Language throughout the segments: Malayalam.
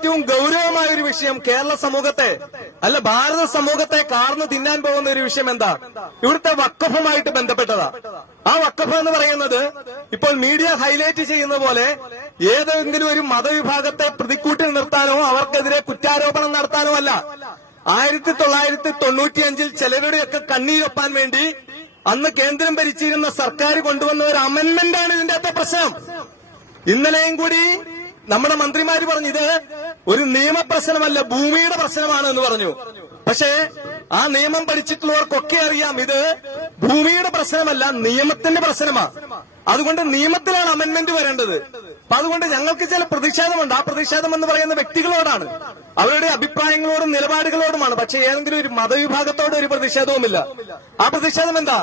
ഏറ്റവും ഗൗരവമായ ഒരു വിഷയം കേരള സമൂഹത്തെ അല്ല ഭാരത സമൂഹത്തെ കാർന്നു തിന്നാൻ പോകുന്ന ഒരു വിഷയം എന്താ? ഇവിടുത്തെ വഖഫുമായിട്ട് ബന്ധപ്പെട്ടതാ. ആ വഖഫ് എന്ന് പറയുന്നത് ഇപ്പോൾ മീഡിയ ഹൈലൈറ്റ് ചെയ്യുന്ന പോലെ ഏതെങ്കിലും ഒരു മതവിഭാഗത്തെ പ്രതിക്കൂട്ടിൽ നിർത്താനോ അവർക്കെതിരെ കുറ്റാരോപണം നടത്താനോ അല്ല. 1995 ചിലരുടെയൊക്കെ കണ്ണീരൊപ്പാൻ വേണ്ടി അന്ന് കേന്ദ്രം ഭരിച്ചിരുന്ന സർക്കാർ കൊണ്ടുവന്ന ഒരു അമെന്റ്മെന്റാണ് ഇതിന്റെ അകത്തെ പ്രശ്നം. ഇന്നലെയും കൂടി നമ്മുടെ മന്ത്രിമാര് പറഞ്ഞു ഇത് ഒരു നിയമപ്രശ്നമല്ല, ഭൂമിയുടെ പ്രശ്നമാണ് എന്ന് പറഞ്ഞു. പക്ഷേ ആ നിയമം പഠിച്ചിട്ടുള്ളവർക്കൊക്കെ അറിയാം ഇത് ഭൂമിയുടെ പ്രശ്നമല്ല, നിയമത്തിന്റെ പ്രശ്നമാണ്. അതുകൊണ്ട് നിയമത്തിലാണ് അമെന്റ്മെന്റ് വരേണ്ടത്. അപ്പൊ അതുകൊണ്ട് ഞങ്ങൾക്ക് ചില പ്രതിഷേധമുണ്ട്. ആ പ്രതിഷേധം എന്ന് പറയുന്ന വ്യക്തികളോടാണ്, അവരുടെ അഭിപ്രായങ്ങളോടും നിലപാടുകളോടുമാണ്. പക്ഷെ ഏതെങ്കിലും ഒരു മതവിഭാഗത്തോട് ഒരു പ്രതിഷേധവുമില്ല. ആ പ്രതിഷേധം എന്താ?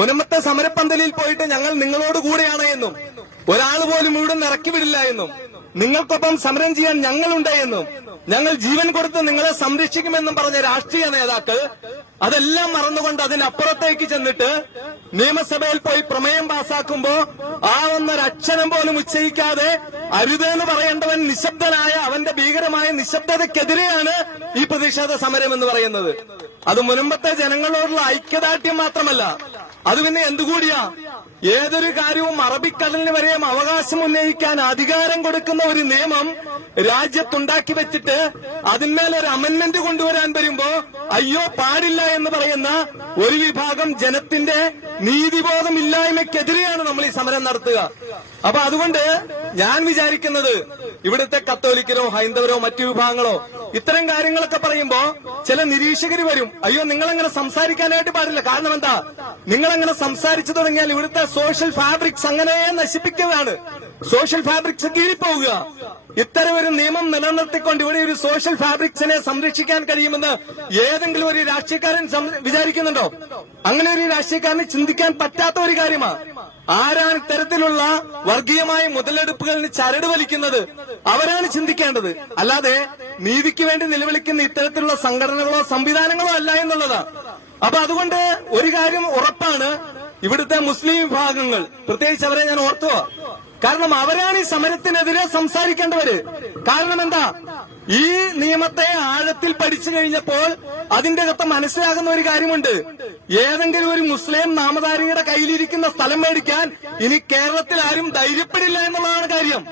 മുനമ്പത്തെ സമരപ്പന്തലിൽ പോയിട്ട് ഞങ്ങൾ നിങ്ങളോട് കൂടെയാണ് എന്നും ഒരാൾ പോലും ഇവിടെ നിന്ന് ഇറക്കി വിടില്ല എന്നും നിങ്ങൾക്കൊപ്പം സമരം ചെയ്യാൻ ഞങ്ങളുണ്ട് എന്നും ഞങ്ങൾ ജീവൻ കൊടുത്ത് നിങ്ങളെ സംരക്ഷിക്കുമെന്നും പറഞ്ഞ രാഷ്ട്രീയ നേതാക്കൾ അതെല്ലാം മറന്നുകൊണ്ട് അതിനപ്പുറത്തേക്ക് ചെന്നിട്ട് നിയമസഭയിൽ പോയി പ്രമേയം പാസാക്കുമ്പോ ആ ഒന്നൊരക്ഷരം പോലും ഉച്ചയിക്കാതെ അരുതെന്ന് പറയേണ്ടവൻ നിശബ്ദനായ അവന്റെ ഭീകരമായ നിശബ്ദതയ്ക്കെതിരെയാണ് ഈ പ്രതിഷേധ സമരം എന്ന് പറയുന്നത്. അത് മുനമ്പത്തെ ജനങ്ങളോടുള്ള ഐക്യദാർഢ്യം മാത്രമല്ല, അത് പിന്നെ എന്തുകൂടിയാ? ഏതൊരു കാര്യവും അറബിക്കടലിന് വരെയും അവകാശം ഉന്നയിക്കാൻ അധികാരം കൊടുക്കുന്ന ഒരു നിയമം രാജ്യത്തുണ്ടാക്കി വെച്ചിട്ട് അതിന്മേലൊരു അമെന്റ്മെന്റ് കൊണ്ടുവരാൻ വരുമ്പോ അയ്യോ പാടില്ല എന്ന് പറയുന്ന ഒരു വിഭാഗം ജനത്തിന്റെ നീതിബോധമില്ലായ്മയ്ക്കെതിരെയാണ് നമ്മൾ ഈ സമരം നടത്തുക. അപ്പൊ അതുകൊണ്ട് ഞാൻ വിചാരിക്കുന്നത് ഇവിടുത്തെ കത്തോലിക്കരോ ഹൈന്ദവരോ മറ്റു വിഭാഗങ്ങളോ ഇത്തരം കാര്യങ്ങളൊക്കെ പറയുമ്പോ ചില നിരീക്ഷകർ വരും, അയ്യോ നിങ്ങളങ്ങനെ സംസാരിക്കാനായിട്ട് പാടില്ല. കാരണം എന്താ? നിങ്ങളങ്ങനെ സംസാരിച്ചു തുടങ്ങിയാൽ ഇവിടുത്തെ സോഷ്യൽ ഫാബ്രിക്സ് അങ്ങനെ നശിപ്പിക്കുകയാണ്, സോഷ്യൽ ഫാബ്രിക്സ് കീഴിപ്പോവുക. ഇത്തരം ഒരു നിയമം നിലനിർത്തിക്കൊണ്ട് ഇവിടെ ഒരു സോഷ്യൽ ഫാബ്രിക്സിനെ സംരക്ഷിക്കാൻ കഴിയുമെന്ന് ഏതെങ്കിലും ഒരു രാഷ്ട്രീയക്കാരൻ വിചാരിക്കുന്നുണ്ടോ? അങ്ങനെ ഒരു രാഷ്ട്രീയക്കാരന് ചിന്തിക്കാൻ പറ്റാത്ത ഒരു കാര്യമാണ്. ആരാണ് ഇത്തരത്തിലുള്ള വർഗീയമായ മുതലെടുപ്പുകളിന് ചരട് വലിക്കുന്നത്? അവരാണ് ചിന്തിക്കേണ്ടത്, അല്ലാതെ നീതിക്ക് വേണ്ടി നിലവിളിക്കുന്ന ഇത്തരത്തിലുള്ള സംഘടനകളോ സംവിധാനങ്ങളോ അല്ല എന്നുള്ളതാണ്. അപ്പൊ അതുകൊണ്ട് ഒരു കാര്യം ഉറപ്പാണ്, ഇവിടുത്തെ മുസ്ലിം വിഭാഗങ്ങൾ പ്രത്യേകിച്ച് അവരെ ഞാൻ ഓർത്തുവോ, കാരണം അവരാണ് ഈ സമരത്തിനെതിരെ സംസാരിക്കേണ്ടവര്. കാരണം എന്താ? ഈ നിയമത്തെ ആഴത്തിൽ പഠിച്ചു കഴിഞ്ഞപ്പോൾ അതിന്റെ അകത്ത് മനസ്സിലാകുന്ന ഒരു കാര്യമുണ്ട്. ഏതെങ്കിലും ഒരു മുസ്ലിം നാമധാരിയുടെ കയ്യിലിരിക്കുന്ന സ്ഥലം മേടിക്കാൻ ഇനി കേരളത്തിൽ ആരും ധൈര്യപ്പെടില്ല എന്നുള്ളതാണ് കാര്യം.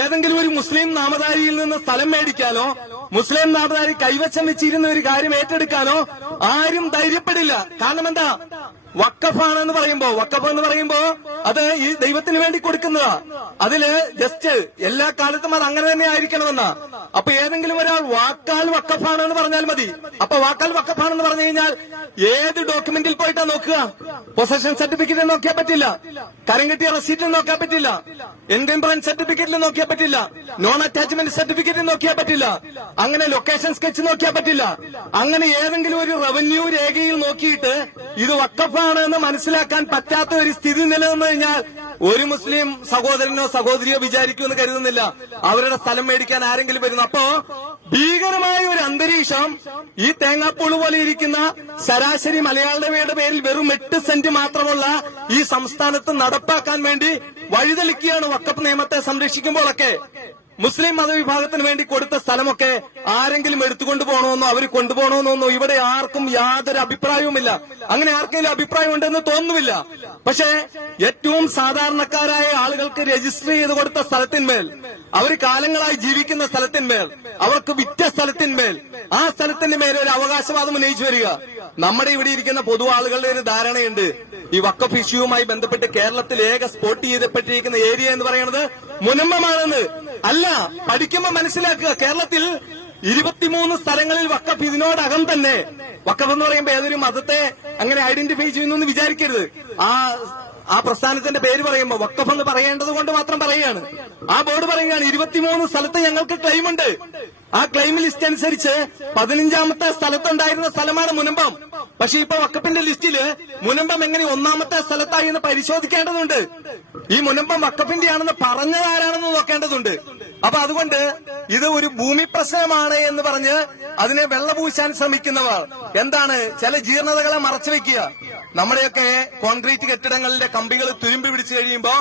ഏതെങ്കിലും ഒരു മുസ്ലിം നാമധാരിയിൽ നിന്ന് സ്ഥലം മേടിക്കാനോ മുസ്ലിം നാമധാരി കൈവശം വെച്ചിരുന്ന ഒരു കാര്യം ഏറ്റെടുക്കാനോ ആരും ധൈര്യപ്പെടില്ല. കാരണം എന്താ? വഖഫാണെന്ന് പറയുമ്പോ, വഖഫ് എന്ന് പറയുമ്പോ അത് ഈ ദൈവത്തിന് വേണ്ടി കൊടുക്കുന്നതാ. അതില് ജസ്റ്റ് എല്ലാ കാലത്തും അത് അങ്ങനെ തന്നെ ആയിരിക്കണമെന്നാ. അപ്പൊ ഏതെങ്കിലും ഒരാൾ വാക്കാൽ വഖഫാണെന്ന് പറഞ്ഞാൽ മതി. അപ്പൊ വാക്കാൽ വഖഫാണെന്ന് പറഞ്ഞു കഴിഞ്ഞാൽ ഏത് ഡോക്യുമെന്റിൽ പോയിട്ടാ നോക്കുക? പൊസഷൻ സർട്ടിഫിക്കറ്റ് നോക്കിയാൽ പറ്റില്ല, കരം കെട്ടിയ റെസീറ്റിൽ നോക്കാൻ പറ്റില്ല, എൻകംപ്രൻസ് സർട്ടിഫിക്കറ്റിൽ നോക്കിയാൽ പറ്റില്ല, നോൺ അറ്റാച്ച്മെന്റ് സർട്ടിഫിക്കറ്റിൽ നോക്കിയാൽ പറ്റില്ല, അങ്ങനെ ലൊക്കേഷൻ സ്കെച്ച് നോക്കിയാൽ പറ്റില്ല. അങ്ങനെ ഏതെങ്കിലും ഒരു റവന്യൂ രേഖയിൽ നോക്കിയിട്ട് ഇത് വഖഫാണ് എന്ന് മനസ്സിലാക്കാൻ പറ്റാത്ത ഒരു സ്ഥിതി നിലനിന്നു കഴിഞ്ഞാൽ ഒരു മുസ്ലിം സഹോദരനോ സഹോദരിയോ വിചാരിക്കുമെന്ന് കരുതുന്നില്ല അവരുടെ സ്ഥലം മേടിക്കാൻ ആരെങ്കിലും വരുന്നു. അപ്പോ ഭീകരമായ ഒരു അന്തരീക്ഷം ഈ തേങ്ങാപ്പൂള് പോലെ ഇരിക്കുന്ന ശരാശരി മലയാളിയുടെ പേരിൽ വെറും 8 സെന്റ് മാത്രമുള്ള ഈ സംസ്ഥാനത്ത് നടപ്പാക്കാൻ വേണ്ടി വഴിതെളിക്കുകയാണ്. വഖഫ് നിയമത്തെ സംരക്ഷിക്കുമ്പോഴൊക്കെ മുസ്ലിം മതവിഭാഗത്തിന് വേണ്ടി കൊടുത്ത സ്ഥലമൊക്കെ ആരെങ്കിലും എടുത്തുകൊണ്ടു പോകണമെന്നോ അവർ കൊണ്ടുപോകണമെന്നോ ഇവിടെ ആർക്കും യാതൊരു അഭിപ്രായവുമില്ല. അങ്ങനെ ആർക്കെങ്കിലും അഭിപ്രായം ഉണ്ടെന്ന് തോന്നുന്നില്ല. പക്ഷേ ഏറ്റവും സാധാരണക്കാരായ ആളുകൾക്ക് രജിസ്റ്റർ ചെയ്ത് കൊടുത്ത സ്ഥലത്തിന്മേൽ, അവർ കാലങ്ങളായി ജീവിക്കുന്ന സ്ഥലത്തിന്മേൽ, അവർക്ക് വിറ്റ സ്ഥലത്തിന്മേൽ, ആ സ്ഥലത്തിന്റെ മേലെ ഒരു അവകാശവാദം ഉന്നയിച്ചു വരിക. നമ്മുടെ ഇവിടെ ഇരിക്കുന്ന പൊതു ആളുകളുടെ ഒരു ധാരണയുണ്ട്, ഈ വഖഫ് ഇഷ്യൂവുമായി ബന്ധപ്പെട്ട് കേരളത്തിൽ ഏക സ്പോട്ട് ചെയ്യപ്പെട്ടിരിക്കുന്ന ഏരിയ എന്ന് പറയുന്നത് മുനമ്പമാണെന്ന്. അല്ല, പഠിക്കുമ്പോ മനസ്സിലാക്കുക, കേരളത്തിൽ 23 സ്ഥലങ്ങളിൽ വഖഫ് ഇതിനോടകം തന്നെ, വഖഫ് എന്ന് പറയുമ്പോൾ ഏതൊരു മതത്തെ അങ്ങനെ ഐഡന്റിഫൈ ചെയ്യുന്നു എന്ന് വിചാരിക്കരുത്. ആ പ്രസ്ഥാനത്തിന്റെ പേര് പറയുമ്പോ വഖഫ് എന്ന് പറയേണ്ടത് കൊണ്ട് മാത്രം പറയുകയാണ്. ആ ബോർഡ് പറയുകയാണ് 23 സ്ഥലത്ത് ഞങ്ങൾക്ക് ക്ലെയിമുണ്ട്. ആ ക്ലെയിം ലിസ്റ്റ് അനുസരിച്ച് 15ാമത്തെ സ്ഥലത്തുണ്ടായിരുന്ന സ്ഥലമാണ് മുനമ്പം. പക്ഷെ ഇപ്പൊ വഖഫിന്റെ ലിസ്റ്റില് മുനമ്പം എങ്ങനെ 1ാമത്തെ സ്ഥലത്തായി എന്ന് പരിശോധിക്കേണ്ടതുണ്ട്. ഈ മുനമ്പം വഖഫിന്റെ ആണെന്ന് പറഞ്ഞതാരാണെന്ന് നോക്കേണ്ടതുണ്ട്. അപ്പൊ അതുകൊണ്ട് ഇത് ഒരു ഭൂമി പ്രശ്നമാണ് എന്ന് പറഞ്ഞ് അതിനെ വെള്ളപൂശാൻ ശ്രമിക്കുന്നവർ എന്താണ് ചില ജീർണതകളെ മറച്ചുവെക്കുക. നമ്മുടെയൊക്കെ കോൺക്രീറ്റ് കെട്ടിടങ്ങളിലെ കമ്പികൾ തുരുമ്പി പിടിച്ചു കഴിയുമ്പോ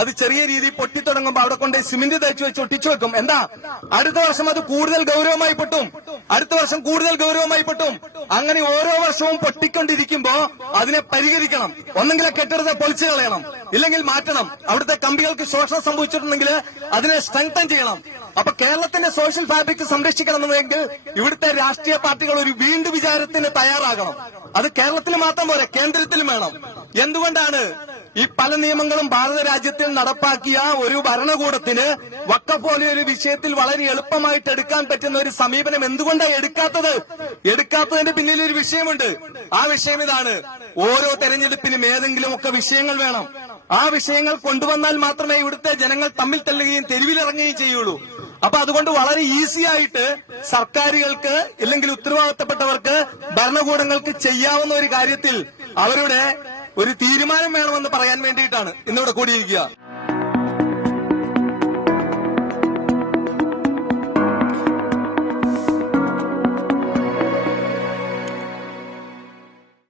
അത് ചെറിയ രീതിയിൽ പൊട്ടിത്തുടങ്ങുമ്പോ അവിടെ കൊണ്ട് സിമന്റ് തേച്ച് വെച്ച് ഒട്ടിച്ചു വെക്കും. എന്താ, അടുത്ത വർഷം അത് കൂടുതൽ ഗൗരവമായി പൊട്ടും, അടുത്ത വർഷം കൂടുതൽ ഗൗരവമായി പൊട്ടും. അങ്ങനെ ഓരോ വർഷവും പൊട്ടിക്കൊണ്ടിരിക്കുമ്പോ അതിനെ പരിഹരിക്കണം. ഒന്നെങ്കിൽ കെട്ടിടത്തെ പൊളിച്ചു കളയണം, ഇല്ലെങ്കിൽ മാറ്റണം. അവിടുത്തെ കമ്പികൾക്ക് ശോഷണം സംഭവിച്ചിട്ടുണ്ടെങ്കിൽ അതിനെ സ്ട്രെങ്തൻ ചെയ്യണം. അപ്പൊ കേരളത്തിന്റെ സോഷ്യൽ ഫാബ്രിക് സംരക്ഷിക്കണമെന്നുണ്ടെങ്കിൽ ഇവിടുത്തെ രാഷ്ട്രീയ പാർട്ടികൾ ഒരു വീണ്ടും വിചാരത്തിന് തയ്യാറാകണം. അത് കേരളത്തിൽ മാത്രം പോരെ, കേന്ദ്രത്തിലും വേണം. എന്തുകൊണ്ടാണ് ഈ പല നിയമങ്ങളും ഭാരത രാജ്യത്തിൽ നടപ്പാക്കിയ ഒരു ഭരണകൂടത്തിന് വഖഫ് പോലെ ഒരു വിഷയത്തിൽ വളരെ എളുപ്പമായിട്ട് എടുക്കാൻ പറ്റുന്ന ഒരു സമീപനം എന്തുകൊണ്ടാണ് എടുക്കാത്തതിന്റെ പിന്നിൽ ഒരു വിഷയമുണ്ട്. ആ വിഷയം ഇതാണ്: ഓരോ തെരഞ്ഞെടുപ്പിനും ഏതെങ്കിലും ഒക്കെ വിഷയങ്ങൾ വേണം. ആ വിഷയങ്ങൾ കൊണ്ടുവന്നാൽ മാത്രമേ ഇവിടുത്തെ ജനങ്ങൾ തമ്മിൽ തല്ലുകയും തെരുവിലിറങ്ങുകയും ചെയ്യുള്ളൂ. അപ്പൊ അതുകൊണ്ട് വളരെ ഈസി ആയിട്ട് സർക്കാരുകൾക്ക് ഇല്ലെങ്കിൽ ഉത്തരവാദിത്തപ്പെട്ടവർക്ക് ഭരണകൂടങ്ങൾക്ക് ചെയ്യാവുന്ന ഒരു കാര്യത്തിൽ അവരുടെ ഒരു തീരുമാനം വേണമെന്ന് പറയാൻ വേണ്ടിയിട്ടാണ് ഇന്നിവിടെ കൂടിയിരിക്കുക.